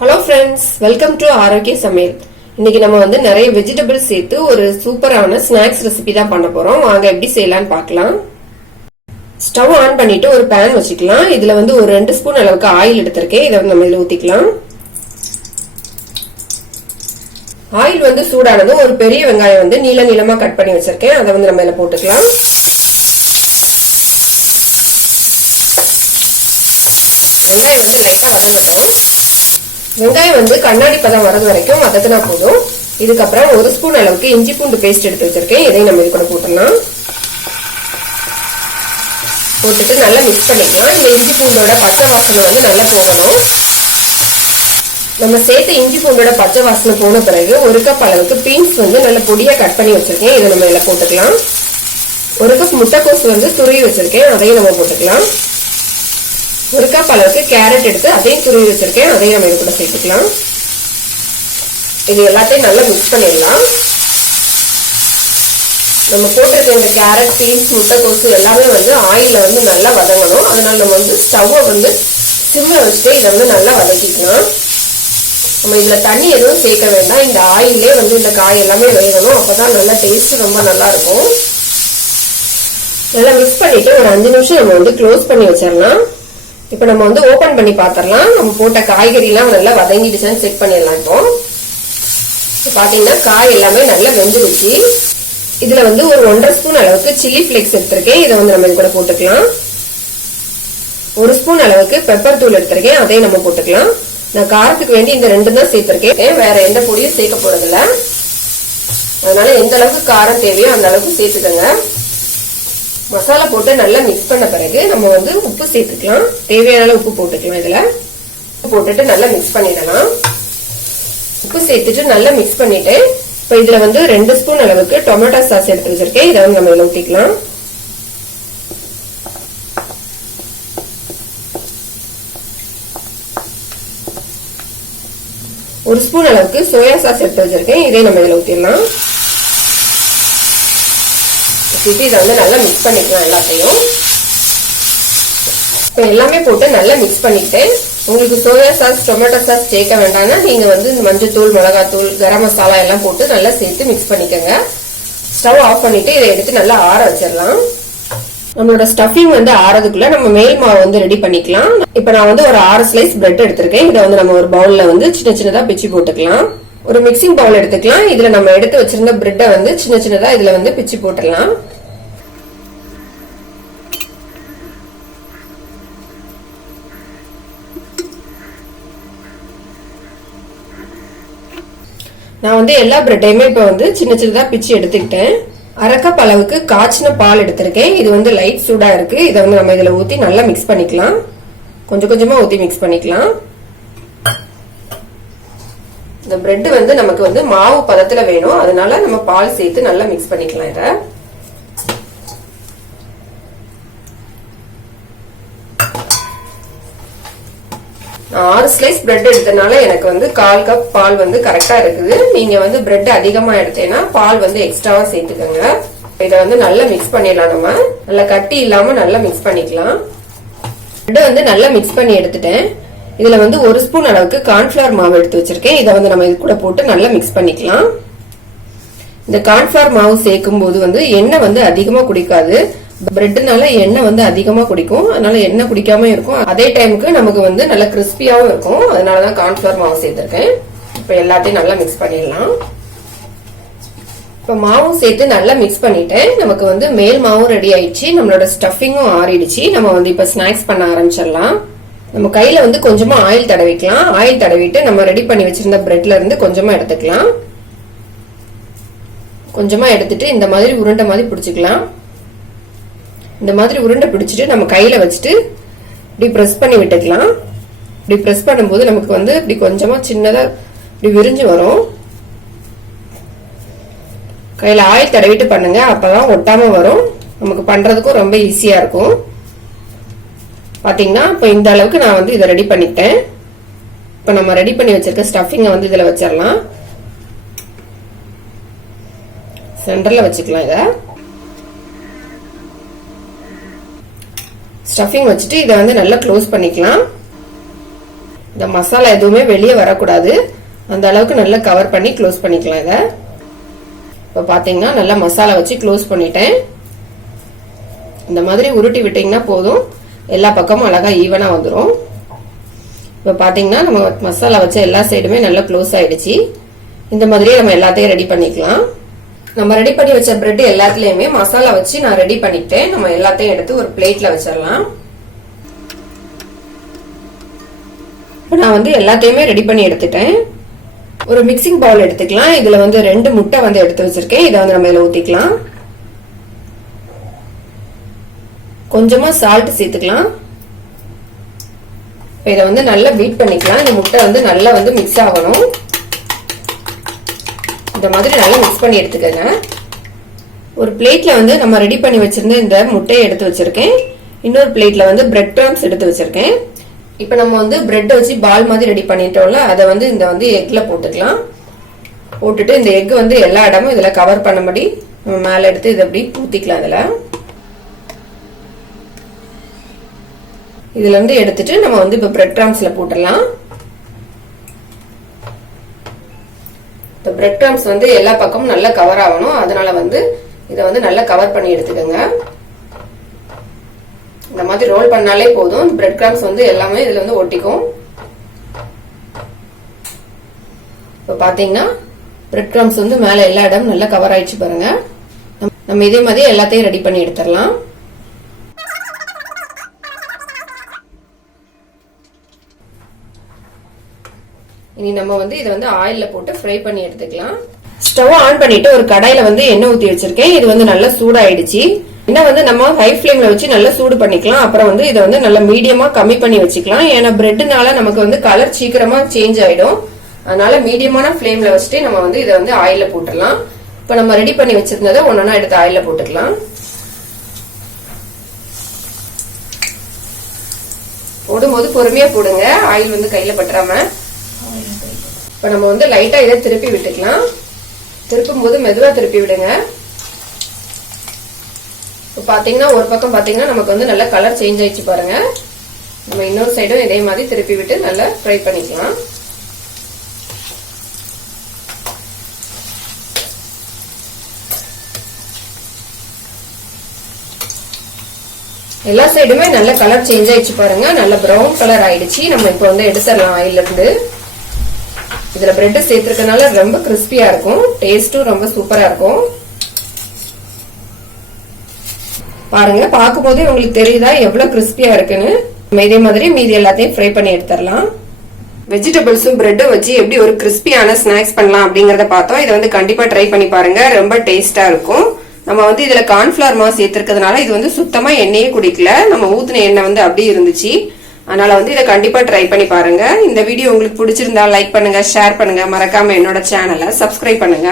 Hello friends, welcome to ஆரோக்கிய சமையல். இன்னைக்கு நம்ம வந்து நிறைய வெஜிடபிள்ஸ் சேர்த்து ஒரு சூப்பரான ஸ்நாக்ஸ் ரெசிபி தான் பண்ண போறோம். வாங்க எப்படி செய்யலாம்னு பார்க்கலாம். ஸ்டவ் ஆன் பண்ணிட்டு ஒரு பேன் வச்சுக்கலாம். இதுல வந்து ஒரு 2 ஸ்பூன் அளவுக்கு ஆயில் எடுத்திருக்கேன். இதை நம்ம இதுல ஊத்திக்கலாம். ஆயில் வந்து சூடானதும் ஒரு பெரிய வெங்காயம் வந்து நீளமா கட் பண்ணி வச்சிருக்கேன். அதை வந்து நம்ம இதுல போட்டுக்கலாம். வெங்காயம் வந்து லைட்டா வதங்கட்டும். வெங்காயம் வந்து கண்ணாடி பதம் வரது வரைக்கும் வதக்கினா போதும். இதுக்கப்புறம் 1 ஸ்பூன் அளவுக்கு இஞ்சி பூண்டு பேஸ்ட் எடுத்து வச்சிருக்கேன். இதையும் நம்ம இது கூட போட்டுடலாம். போட்டுட்டு நல்லா மிக்ஸ் பண்ணிக்கலாம். இந்த இஞ்சி பூண்டோட பச்சை வாசனை வந்து நல்லா போகணும். நம்ம சேர்த்து இஞ்சி பூண்டோட பச்சை வாசனை போன பிறகு 1 கப் அளவுக்கு பீன்ஸ் வந்து நல்ல பொடியா கட் பண்ணி வச்சிருக்கேன். இதை நம்ம இதில் போட்டுக்கலாம். 1 கப் முட்டைக்கோஸ் வந்து துருவி வச்சிருக்கேன். அதையும் நம்ம போட்டுக்கலாம். 1 கப் அளவுக்கு கேரட் எடுத்து அதையும் துருவி வச்சிருக்கேன். அதையும் நம்ம இது கூட சேர்த்துக்கலாம். இது எல்லாத்தையும் நல்லா மிக்ஸ் பண்ணிடலாம். நம்ம போட்டிருக்க இந்த கேரட், பீன்ஸ், முட்டைக்கோஸ் எல்லாமே வந்து ஆயில வந்து நல்லா வதங்கணும். அதனால நம்ம வந்து ஸ்டவ்வை வந்து சிம்ல வச்சுட்டு இதை வந்து நல்லா வதக்கிக்கலாம். நம்ம இதுல தண்ணி எதுவும் சேர்க்க வேண்டாம். இந்த ஆயிலே வந்து இந்த காய் எல்லாமே வேகணும். அப்பதான் நல்லா டேஸ்ட் ரொம்ப நல்லா இருக்கும். நல்லா மிக்ஸ் பண்ணிட்டு ஒரு 5 நிமிஷம் நம்ம வந்து க்ளோஸ் பண்ணி வச்சிடலாம். இப்ப நம்ம வந்து ஓபன் பண்ணி பாத்திரலாம். நம்ம போட்ட காய்கறி எல்லாம் நல்லா வதங்கிடுச்சான்னு செக் பண்ணிடலாம். இப்போ பாத்தீங்கன்னா காய் எல்லாமே நல்லா வெந்துடுச்சு. இதுல வந்து ஒரு 1.5 ஸ்பூன் அளவுக்கு சில்லி பிளேக்ஸ் எடுத்திருக்கேன். இதை வந்து நம்ம இது கூட போட்டுக்கலாம். 1 ஸ்பூன் அளவுக்கு பெப்பர் தூள் எடுத்திருக்கேன். அதையும் நம்ம போட்டுக்கலாம். நான் காரத்துக்கு வேண்டி இந்த 2 தான் சேர்த்திருக்கேன். வேற எந்த பொடியும் சேர்க்க போறதில்ல. அதனால எந்த அளவுக்கு காரம் தேவையோ அந்த அளவுக்கு சேர்த்துக்கங்க. மசாலா போட்டு நல்லா மிக்ஸ் பண்ண பிறகு நம்ம வந்து உப்பு சேர்த்துக்கலாம். தேவையான உப்பு போட்டுக்கலாம். இதுல உப்பு போட்டுட்டு நல்லா மிக்ஸ் பண்ணிடலாம். உப்பு சேர்த்துட்டு நல்லா மிக்ஸ் பண்ணிட்டு இப்ப இதுல வந்து 2 ஸ்பூன் அளவுக்கு டொமேட்டோ சாஸ் எடுத்து வச்சிருக்கேன். இதை வந்து நம்ம இதுல ஊத்திக்கலாம். ஒரு ஸ்பூன் அளவுக்கு சோயா சாஸ் எடுத்து வச்சிருக்கேன். இதையும் நம்ம இதுல ஊத்திடலாம். இதை வந்து நல்லா மிக்ஸ் பண்ணிக்கலாம். எல்லாத்தையும் இப்ப எல்லாமே போட்டு நல்லா மிக்ஸ் பண்ணிட்டு உங்களுக்கு சோயா சாஸ், டொமேட்டோ சாஸ் சேர்க்க வேண்டாம்னா நீங்க வந்து மஞ்சத்தூள், மிளகாத்தூள், கரம் மசாலா எல்லாம் போட்டு நல்லா சேர்த்து மிக்ஸ் பண்ணிக்கோங்க. ஸ்டவ் ஆஃப் பண்ணிட்டு இதை எடுத்து நல்லா ஆற வச்சிடலாம். நம்மளோட ஸ்டஃபிங் வந்து ஆறதுக்குள்ள நம்ம மேல் மாவு வந்து ரெடி பண்ணிக்கலாம். இப்ப நான் வந்து ஒரு 6 ஸ்லைஸ் பிரெட் எடுத்திருக்கேன். இதை வந்து நம்ம ஒரு பவுல்ல வந்து சின்னதா பிச்சு போட்டுக்கலாம். ஒரு மிக்சிங் பவுல் எடுத்துக்கலாம். இதுல நம்ம எடுத்து வச்சிருந்த பிரெட்டை வந்து சின்னதா இதுல வந்து பிச்சு போட்டுடலாம். நான் வந்து எல்லா பிரெட்டையுமே இப்ப வந்து சின்னதா பிச்சு எடுத்துக்கிட்டேன். 1/2 கப் அளவுக்கு காய்ச்சின பால் எடுத்திருக்கேன். இது வந்து லைட் சூடா இருக்கு. இதை வந்து நம்ம இதுல ஊத்தி நல்லா மிக்ஸ் பண்ணிக்கலாம். கொஞ்சமா ஊத்தி மிக்ஸ் பண்ணிக்கலாம். இந்த பிரெட் வந்து நமக்கு வந்து மாவு பதத்துல வேணும். அதனால நம்ம பால் சேர்த்து நல்லா மிக்ஸ் பண்ணிக்கலாம். இதை 6 ஸ்லைஸ் பிரெட் எடுத்தனால எனக்கு வந்து 1/4 கப் பால் வந்து கரெக்டா இருக்குது. நீங்க வந்து பிரெட் அதிகமா எடுத்தேன்னா பால் வந்து எக்ஸ்ட்ராவா சேர்த்துக்கோங்க. இதை வந்து நல்லா மிக்ஸ் பண்ணிடலாம். நம்ம நல்லா கட்டி இல்லாம நல்லா மிக்ஸ் பண்ணிக்கலாம். பிரெட் வந்து நல்லா மிக்ஸ் பண்ணி எடுத்துட்டேன். இதுல வந்து 1 ஸ்பூன் அளவுக்கு கார்ன்ஃபிளவர் மாவு எடுத்து வச்சிருக்கேன். இதை வந்து நம்ம இது கூட போட்டு நல்லா மிக்ஸ் பண்ணிக்கலாம். இந்த கார்ன்ஃபிளவர் மாவு சேர்க்கும் போது வந்து எண்ணெய் வந்து அதிகமா குடிக்காது. பிரெட்னால எண்ணெய் வந்து அதிகமா குடிக்கும். அதனால எண்ணெய் குடிக்காம இருக்கும். அதே டைமுக்கு நமக்கு வந்து நல்ல கிறிஸ்பியாவும் இருக்கும். அதனாலதான் கார்ன்ஃபிளவர் மாவு சேர்த்திருக்கேன். இப்ப எல்லாத்தையும் நல்லா மிக்ஸ் பண்ணிடலாம். இப்ப மாவும் சேர்த்து நல்லா மிக்ஸ் பண்ணிட்டேன். நமக்கு வந்து மேல் மாவும் ரெடி ஆயிடுச்சு. நம்மளோட ஸ்டஃபிங்கும் ஆறிடுச்சு. நம்ம வந்து இப்ப ஸ்நாக்ஸ் பண்ண ஆரம்பிச்சிடலாம். நம்ம கையில வந்து கொஞ்சமா ஆயில் தடவிக்கலாம். ஆயில் தடவிட்டு நம்ம ரெடி பண்ணி வச்சிருந்த பிரெட்ல இருந்து கொஞ்சமா எடுத்துக்கலாம். கொஞ்சமா எடுத்துட்டு இந்த மாதிரி உருண்டை மாதிரி பிடிச்சுக்கலாம். இந்த மாதிரி உருண்டை பிடிச்சிட்டு நம்ம கையில வச்சுட்டு இப்படி பிரஸ் பண்ணி விட்டுக்கலாம். இப்படி பிரஸ் பண்ணும்போது நமக்கு வந்து இப்படி கொஞ்சமா சின்னதா இப்படி விரிஞ்சு வரும். கையில ஆயில் தடவிட்டு பண்ணுங்க. அப்பதான் ஒட்டாம வரும். நமக்கு பண்றதுக்கும் ரொம்ப ஈஸியா இருக்கும். பாத்தீங்கன்னா இப்ப இந்த அளவுக்கு நான் வந்து இதை ரெடி பண்ணிட்டேன். இப்ப நம்ம ரெடி பண்ணி வச்சிருக்க ஸ்டஃபிங்க வந்து இதுல வச்சிடலாம். சென்டர்ல வச்சுக்கலாம். இதை ஸ்டஃபிங் வச்சுட்டு இதை வந்து நல்லா க்ளோஸ் பண்ணிக்கலாம். இந்த மசாலா எதுவுமே வெளியே வரக்கூடாது, அந்த அளவுக்கு நல்லா கவர் பண்ணி க்ளோஸ் பண்ணிக்கலாம். இதை இப்போ பாத்தீங்கன்னா நல்லா மசாலா வச்சு க்ளோஸ் பண்ணிட்டேன். இந்த மாதிரி உருட்டி விட்டீங்கன்னா போதும், எல்லா பக்கமும் அழகா ஈவனா வந்துடும். இப்போ பாத்தீங்கன்னா நம்ம மசாலா வச்ச எல்லா சைடுமே நல்லா க்ளோஸ் ஆயிடுச்சு. இந்த மாதிரியே நம்ம எல்லாத்தையும் ரெடி பண்ணிக்கலாம். நம்ம ரெடி பண்ணி வச்ச பிரெட் எல்லாத்துலயுமே மசாலா வச்சு நான் ரெடி பண்ணிட்டேன். நம்ம எல்லாத்தையும் எடுத்து ஒரு பிளேட்ல வச்சிடலாம். இப்போ நான் வந்து எல்லாத்தையுமே ரெடி பண்ணி எடுத்துட்டேன். ஒரு மிக்சிங் பவுல் எடுத்துக்கலாம். இதுல வந்து 2 முட்டை வந்து எடுத்து வச்சிருக்கேன். இதை வந்து நம்ம இதுல ஊத்திக்கலாம். கொஞ்சமா சால்ட் சேர்த்துக்கலாம். இதை வந்து நல்லா பீட் பண்ணிக்கலாம். இந்த முட்டை வந்து நல்லா வந்து மிக்ஸ் ஆகணும். இந்த மாதிரி நல்லா மிக்ஸ் பண்ணி எடுத்துக்கங்க. ஒரு பிளேட்ல வந்து நம்ம ரெடி பண்ணி வச்சிருந்த இந்த முட்டையை எடுத்து வச்சிருக்கேன். இன்னொரு பிளேட்ல வந்து பிரெட் கிரம்ஸ் எடுத்து வச்சிருக்கேன். இப்ப நம்ம வந்து பிரெட் வச்சு பால் மாதிரி ரெடி பண்ணிட்டோம்ல, அதை வந்து இந்த வந்து எக்ல போட்டுக்கலாம். போட்டுட்டு இந்த எக் வந்து எல்லா இடமும் இதுல கவர் பண்ணபடி நம்ம மேல எடுத்து இதை அப்படி ஊத்திக்கலாம். இதுல இருந்து எடுத்துட்டு நம்ம வந்து இப்ப பிரெட் கிரம்ஸ்ல போட்டுடலாம். இப்ப பிரெட் கிரம்ஸ் வந்து எல்லா பக்கமும் நல்லா கவர் ஆகணும், அதனால வந்து இதை வந்து நல்லா கவர் பண்ணி எடுத்துக்கோங்க. இந்த மாதிரி ரோல் பண்ணாலே போதும், பிரெட் கிரம்ஸ் வந்து எல்லாமே இதுல வந்து ஒட்டிக்கும். இப்ப பாத்தீங்கன்னா பிரெட் கிரம்ஸ் வந்து மேல எல்லா இடமும் நல்லா கவர் ஆயிடுச்சு பாருங்க. நம்ம இதே மாதிரி எல்லாத்தையும் ரெடி பண்ணி எடுத்துடலாம். இனி நம்ம வந்து இதை வந்து ஆயில்ல போட்டு ஃப்ரை பண்ணி எடுத்துக்கலாம். ஸ்டவ் ஆன் பண்ணிட்டு ஒரு கடாயில வந்து எண்ணெய் ஊத்தி வச்சிருக்கேன். இது வந்து நல்லா சூடாயிடுச்சு. எண்ணெய் வந்து நம்ம ஹை ஃபிளேம்ல வச்சு நல்லா சூடு பண்ணிக்கலாம். அப்புறம் வந்து இதை வந்து நல்லா மீடியமா கம்மி பண்ணி வச்சுக்கலாம். ஏன்னா பிரெட்னால நமக்கு வந்து கலர் சீக்கிரமா சேஞ்ச் ஆயிடும். அதனால மீடியமான ஃபிளேம்ல வச்சுட்டு நம்ம வந்து இதை வந்து ஆயில்ல போட்டுடலாம். இப்ப நம்ம ரெடி பண்ணி வச்சிருந்ததை ஒன்னொன்னா எடுத்து ஆயில்ல போட்டுக்கலாம். போடும்போது பொறுமையா போடுங்க, ஆயில் வந்து கையில பற்றாம. இப்ப நம்ம வந்து லைட்டா இதை திருப்பி விட்டுக்கலாம். திருப்பும் போது மெதுவா திருப்பி விடுங்க. பாத்தீங்கன்னா ஒரு பக்கம் பாத்தீங்கன்னா நமக்கு வந்து நல்ல கலர் சேஞ்ச் ஆயிடுச்சு பாருங்க. நம்ம இன்னொரு சைடும் இதே மாதிரி திருப்பி விட்டு நல்லா ஃப்ரை பண்ணிக்கலாம். எல்லா சைடுமே நல்ல கலர் சேஞ்ச் ஆயிடுச்சு பாருங்க. நல்ல பிரவுன் கலர் ஆயிடுச்சு. நம்ம இப்ப வந்து எடுத்துடலாம் ஆயில்ல இருந்து. இதுல பிரெட் சேர்த்திருக்கனால ரொம்ப கிறிஸ்பியா இருக்கும், டேஸ்டும் ரொம்ப சூப்பரா இருக்கும். பாருங்க, பார்க்கும் போதே உங்களுக்கு தெரியுதா எவ்வளவு கிறிஸ்பியா இருக்குன்னு. இதே மாதிரி மீதி எல்லாத்தையும் ஃப்ரை பண்ணி எடுத்துடலாம். வெஜிடபிள்ஸும் பிரெட்டும் வச்சு எப்படி ஒரு கிறிஸ்பியான ஸ்நாக்ஸ் பண்ணலாம் அப்படிங்கறத பார்த்தோம். இதை வந்து கண்டிப்பா ட்ரை பண்ணி பாருங்க, ரொம்ப டேஸ்டா இருக்கும். நம்ம வந்து இதுல கார்ன்ஃபிளவர் மாவு சேர்த்திருக்கிறதுனால இது வந்து சுத்தமா எண்ணெயே குடிக்கல. நம்ம ஊத்துன எண்ணெய் வந்து அப்படியே இருந்துச்சு. அதனால வந்து இதை கண்டிப்பா ட்ரை பண்ணி பாருங்க. இந்த வீடியோ உங்களுக்கு பிடிச்சிருந்தா லைக் பண்ணுங்க, ஷேர் பண்ணுங்க, மறக்காம என்னோட சேனலை சப்ஸ்கிரைப் பண்ணுங்க.